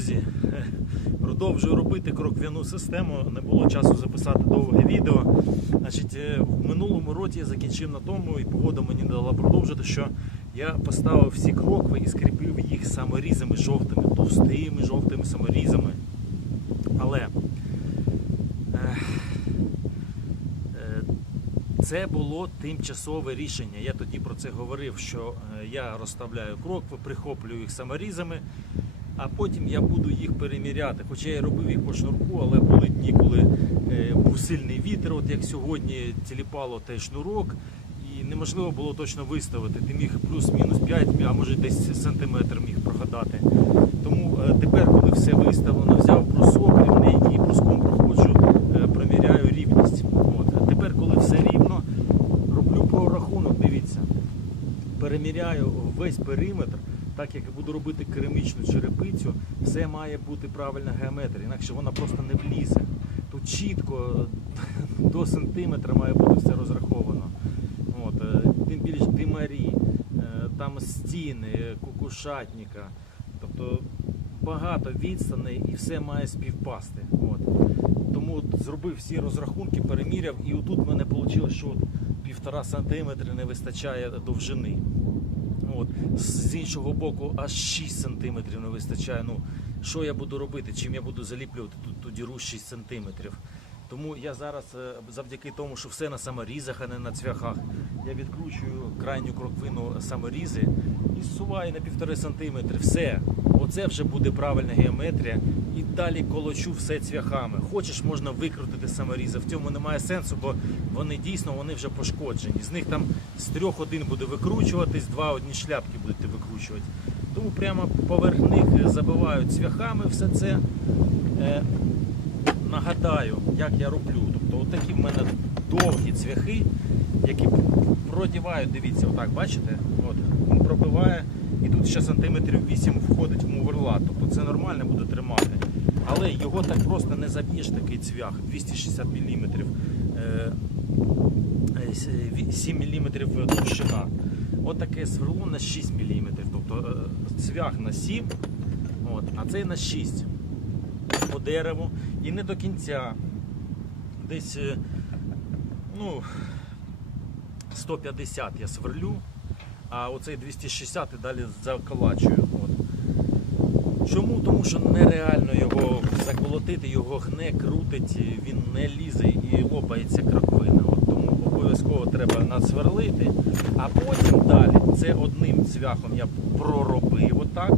Друзі, продовжую робити кроквяну систему, не було часу записати довге відео. Значить, в минулому році я закінчив на тому, і погода мені не дала продовжити, що я поставив всі крокви і скріпив їх саморізами жовтими, товстими жовтими саморізами. Але це було тимчасове рішення. Я тоді про це говорив, що я розставляю крокви, прихоплюю їх саморізами, а потім я буду їх переміряти. Хоча я робив їх по шнурку, але були дні, коли був сильний вітер, от як сьогодні, тіліпало той шнурок, і неможливо було точно виставити. Ти міг плюс-мінус 5, а може десь сантиметр міг прогадати. Тому тепер, коли все виставлено, взяв брусок рівний і бруском проходжу, проміряю рівність. От. Тепер, коли все рівно, роблю прорахунок, дивіться. Переміряю весь периметр, так як буду робити керамічну черепицю, все має бути правильна геометрія, інакше вона просто не влізе. Тут чітко до сантиметра має бути все розраховано. От. Тим більш димарі, там стіни, кукушатника. Тобто багато відстаней і все має співпасти. От. Тому зробив всі розрахунки, переміряв, і отут в мене вийшло, що 1,5 см не вистачає довжини. От. З іншого боку аж 6 см не вистачає. Ну, що я буду робити, чим я буду заліплювати ту діру 6 см. Тому я зараз, завдяки тому, що все на саморізах, а не на цвяхах, я відкручую крайню кроквину саморізи і зсуваю на 1,5 см. Все. Оце вже буде правильна геометрія. І далі колочу все цвяхами. Хочеш, можна викрутити саморізи. В цьому немає сенсу, бо вони дійсно вже пошкоджені. З них там з 3 один буде викручуватись, 2 одні шляпки будете викручувати. Тому прямо поверх них забиваю цвяхами все це. Нагадаю, як я роблю. Тобто отакі в мене довгі цвяхи, які продівають, дивіться, отак, бачите? От, він пробиває, і тут ще сантиметрів 8 входить в муверлат. Тобто це нормально буде тримати. Але його так просто не заб'єш, такий цвях, 260 мм, 7 мм товщина. Отаке сверло на 6 мм, тобто цвях на 7, от, а цей на 6 по дереву. І не до кінця, десь 150 я сверлю, а оцей 260 і далі заколачую. От. Чому? Тому що нереально його заколотити, його гне, крутить, він не лізе і лопається кроквина. От. Тому обов'язково треба надсверлити, а потім далі, це одним цвяхом я проробив, отак,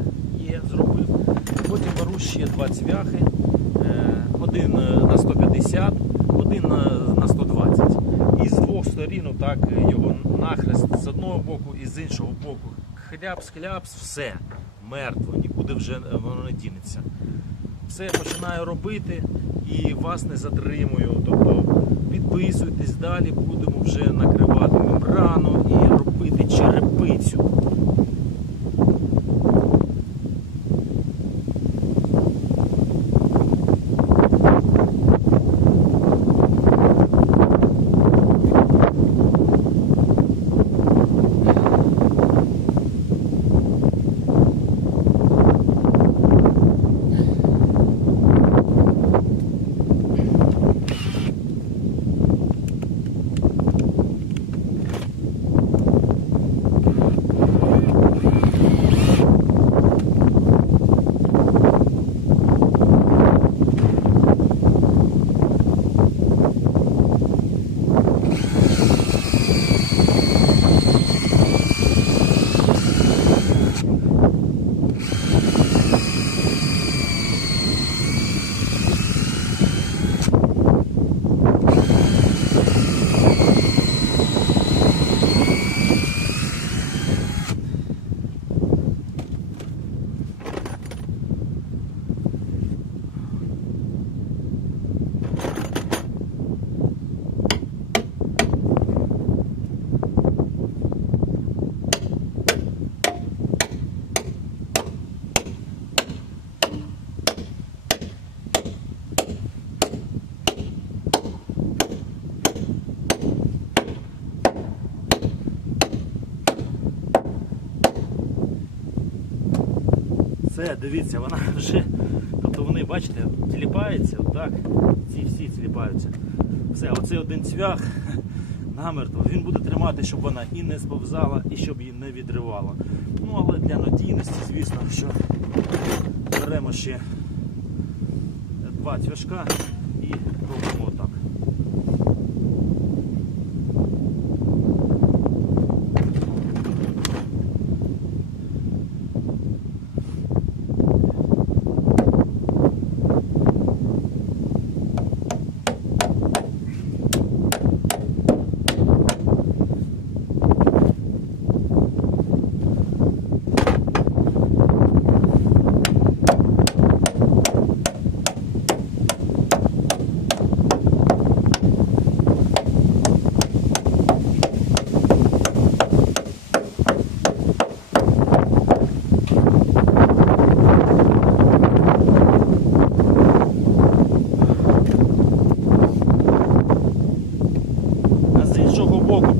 зробив. Потім беру ще 2 цвяхи, один на 150, один на 120. І з двох сторін так його нахрест з одного боку і з іншого боку. Хляпс-хляпс, все, мертво, нікуди вже воно не дінеться. Все починаю робити і вас не затримую. Тобто підписуйтесь, далі будемо вже накривати мембрану і робити черепицю. Все, дивіться, вона вже бачите, тіліпається, отак, ці всі тіліпаються. Все, оцей один цвях намертво, він буде тримати, щоб вона і не сповзала, і щоб її не відривало. Ну, але для надійності, звісно, що беремо ще 2 цвяшка і робимо отак.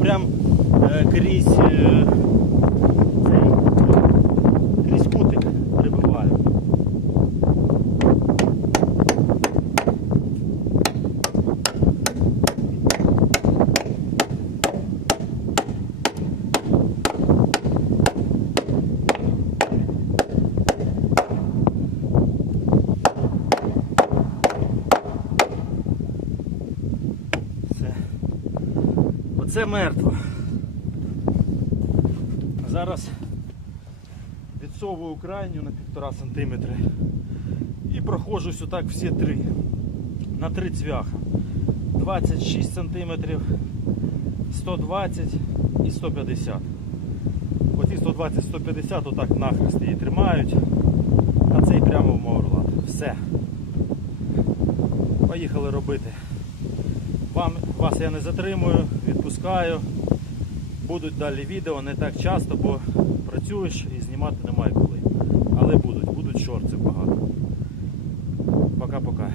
Прям крізь крізь кутик прибиваю. Оце мертво. Зараз відсовую крайню на 1,5 см і проходжусь отак всі 3. На 3 цвяха. 26 см, 120 і 150. Оці 120-150 отак нахрест її тримають, а цей прямо в мауерлат. Все. Поїхали робити. Вас я не затримую, відпускаю. Будуть далі відео, не так часто, бо працюєш і знімати немає коли. Але будуть шорти багато. Пока-пока.